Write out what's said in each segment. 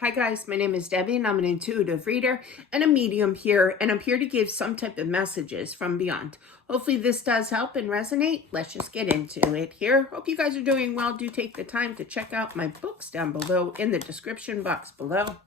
Hi guys, my name is Debbie and I'm an intuitive reader and a medium here, and I'm here to give some type of messages from beyond. Hopefully this does help and resonate. Let's just get into it here. Hope you guys are doing well. Do take the time to check out my books down below in the description box below.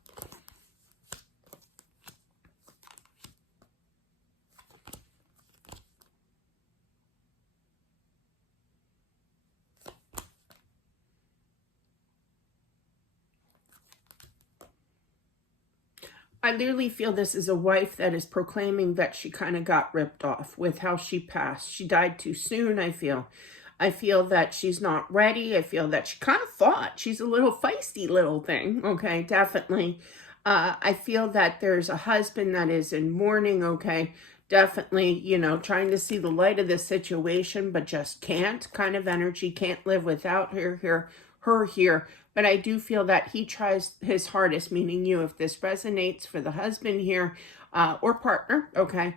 I literally feel this is a wife that is proclaiming that she kind of got ripped off with how she passed. She died too soon, I feel. I feel that she's not ready. I feel that she kind of fought. She's a little feisty little thing, okay, definitely. I feel that there's a husband that is in mourning, okay, definitely, trying to see the light of the situation, but just can't, kind of energy, can't live without her here. But I do feel that he tries his hardest, meaning you, if this resonates for the husband here or partner, okay,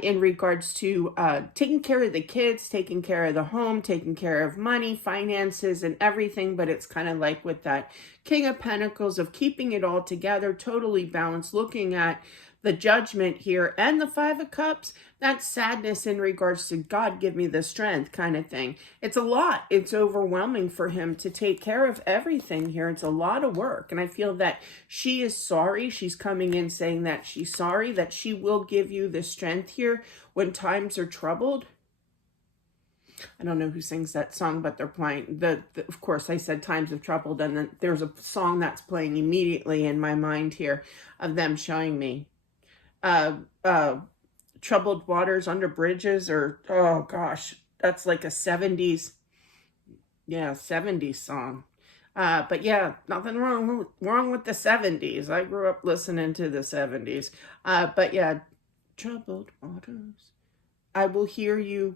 in regards to taking care of the kids, taking care of the home, taking care of money, finances, and everything. But it's kind of like with that King of Pentacles of keeping it all together, totally balanced, looking at the Judgment here and the Five of Cups. That's sadness in regards to God give me the strength kind of thing. It's a lot. It's overwhelming for him to take care of everything here. It's a lot of work. And I feel that she is sorry. She's coming in saying that she's sorry, that she will give you the strength here when times are troubled. I don't know who sings that song, but they're playing of course I said times of troubled, and then there's a song that's playing immediately in my mind here of them showing me troubled waters under bridges, or oh gosh, that's like a 70s, yeah, 70s song. But yeah, nothing wrong with the 70s. I grew up listening to the 70s. But yeah, troubled waters, I will hear you.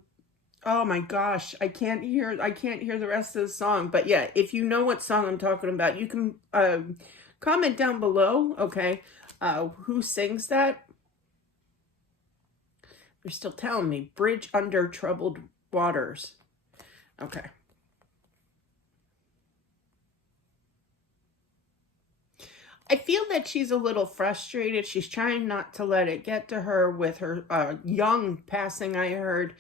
Oh my gosh, I can't hear the rest of the song. But yeah, if you know what song I'm talking about, you can comment down below, okay, who sings that. They're still telling me bridge under troubled waters. Okay. I feel that she's a little frustrated. She's trying not to let it get to her with her young passing, I heard,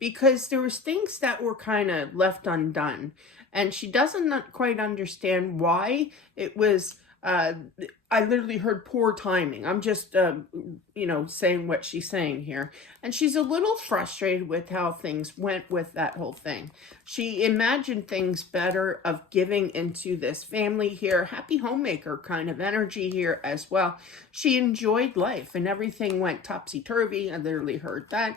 because there was things that were kind of left undone. And she doesn't not quite understand why. It was, I literally heard poor timing. I'm just, saying what she's saying here. And she's a little frustrated with how things went with that whole thing. She imagined things better of giving into this family here. Happy homemaker kind of energy here as well. She enjoyed life and everything went topsy-turvy. I literally heard that.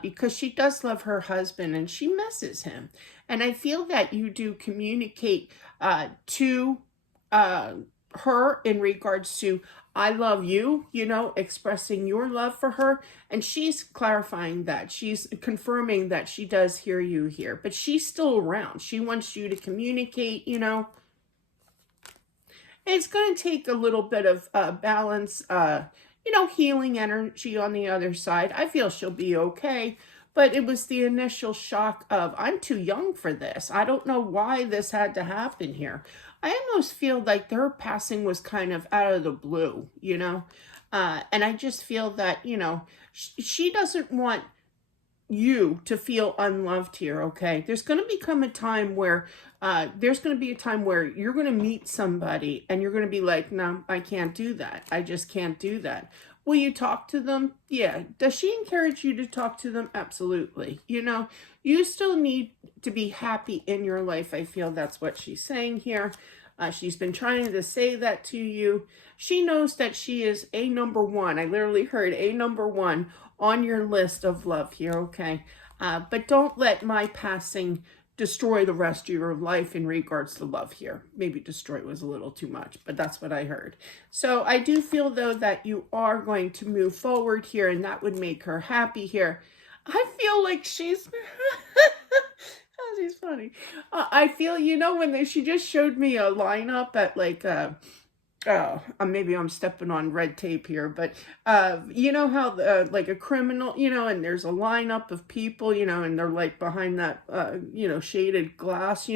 Because she does love her husband and she misses him. And I feel that you do communicate to her in regards to I love you, expressing your love for her. And she's clarifying that. She's confirming that she does hear you here. But she's still around. She wants you to communicate, It's going to take a little bit of balance, healing energy on the other side. I feel she'll be okay. But it was the initial shock of, I'm too young for this. I don't know why this had to happen here. I almost feel like their passing was kind of out of the blue, and I just feel that, she doesn't want you to feel unloved here, okay? There's going to become a time where you're going to meet somebody and you're going to be like, no, I can't do that. I just can't do that. Will you talk to them? Yeah. Does she encourage you to talk to them? Absolutely. You still need to be happy in your life. I feel that's what she's saying here. She's been trying to say that to you. She knows that she is a number one. I literally heard a number one on your list of love here, okay? But don't let my passing destroy the rest of your life in regards to love here. Maybe destroy was a little too much, but that's what I heard. So I do feel, though, that you are going to move forward here, and that would make her happy here. I feel like she's... She's funny. I feel, when she just showed me a lineup at like... maybe I'm stepping on red tape here, but you know how like a criminal, and there's a lineup of people, and they're like behind that shaded glass,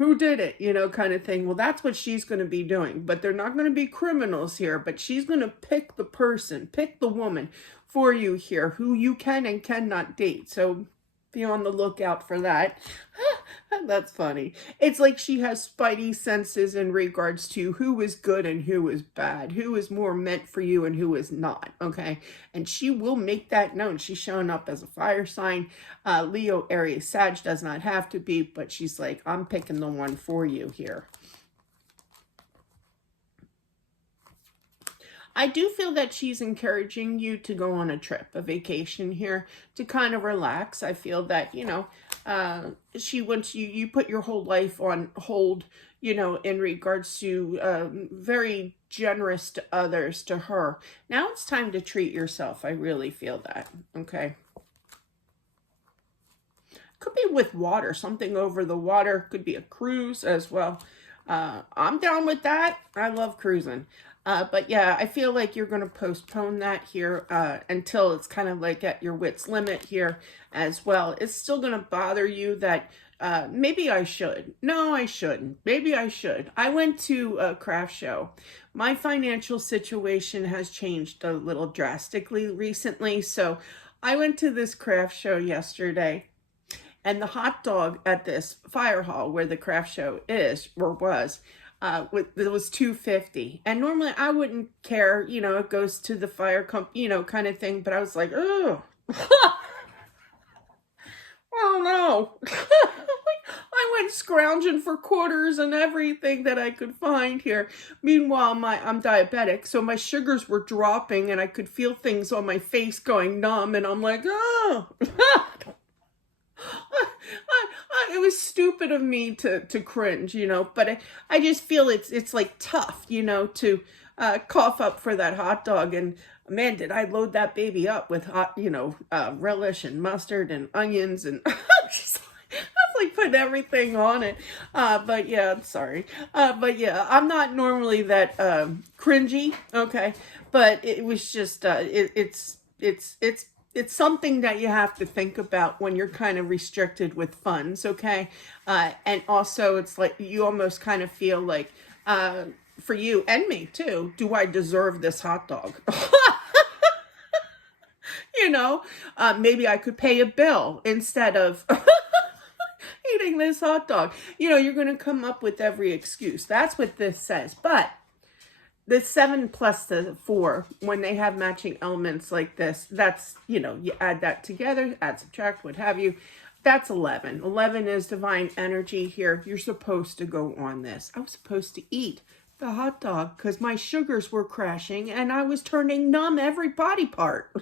Who did it? You know, kind of thing. Well, that's what she's going to be doing. But they're not going to be criminals here. But she's going to pick the person, pick the woman for you here who you can and cannot date. So be on the lookout for that. That's funny. It's like she has spidey senses in regards to who is good and who is bad, who is more meant for you and who is not, okay? And she will make that known. She's showing up as a fire sign. Leo, Aries, Sag does not have to be, but she's like, I'm picking the one for you here. I do feel that she's encouraging you to go on a trip, a vacation here, to kind of relax. I feel that, you know, she wants you put your whole life on hold, you know, in regards to very generous to others, to her. Now it's time to treat yourself. I really feel that, okay? Could be with water, something over the water. Could be a cruise as well. I'm down with that. I love cruising. But yeah, I feel like you're going to postpone that here until it's kind of like at your wit's limit here as well. It's still going to bother you that maybe I should. No, I shouldn't. Maybe I should. I went to a craft show. My financial situation has changed a little drastically recently. So I went to this craft show yesterday. And the hot dog at this fire hall where the craft show is or was, it was $2.50. And normally I wouldn't care, you know, it goes to the fire company, you know, kind of thing. But I was like, oh, oh no. I went scrounging for quarters and everything that I could find here. Meanwhile, I'm diabetic, so my sugars were dropping and I could feel things on my face going numb. And I'm like, oh. It was stupid of me to cringe, you know, but I just feel it's like tough, you know, to cough up for that hot dog. And man, did I load that baby up with hot, you know, relish and mustard and onions, and I was like putting everything on it. But yeah, I'm sorry. But yeah, I'm not normally that cringy, okay, but it was just it's something that you have to think about when you're kind of restricted with funds, okay? And also, it's like you almost kind of feel like, for you and me too, do I deserve this hot dog? You know, maybe I could pay a bill instead of eating this hot dog. You know, you're going to come up with every excuse. That's what this says. But the 7 plus the 4, when they have matching elements like this, that's, you know, you add that together, add, subtract, what have you. That's 11. 11 is divine energy here. You're supposed to go on this. I was supposed to eat the hot dog because my sugars were crashing and I was turning numb every body part.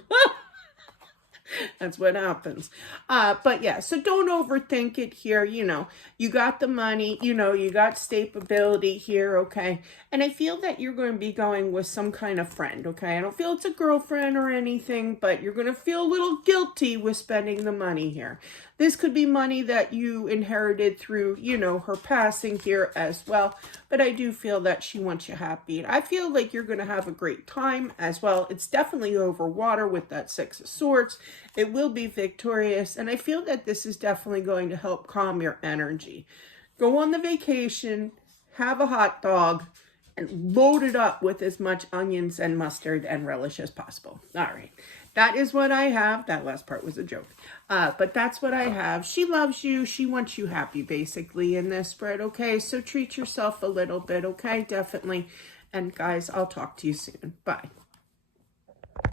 That's what happens. But yeah, so don't overthink it here. You know, you got the money, you know, you got stability here, okay? And I feel that you're going to be going with some kind of friend, okay? I don't feel it's a girlfriend or anything, but you're going to feel a little guilty with spending the money here. This could be money that you inherited through, you know, her passing here as well. But I do feel that she wants you happy. And I feel like you're going to have a great time as well. It's definitely over water with that 6 of Swords. It will be victorious. And I feel that this is definitely going to help calm your energy. Go on the vacation, have a hot dog, and load it up with as much onions and mustard and relish as possible. All right. That is what I have. That last part was a joke. But that's what I have. She loves you. She wants you happy, basically, in this spread, okay? So treat yourself a little bit, okay? Definitely. And guys, I'll talk to you soon. Bye.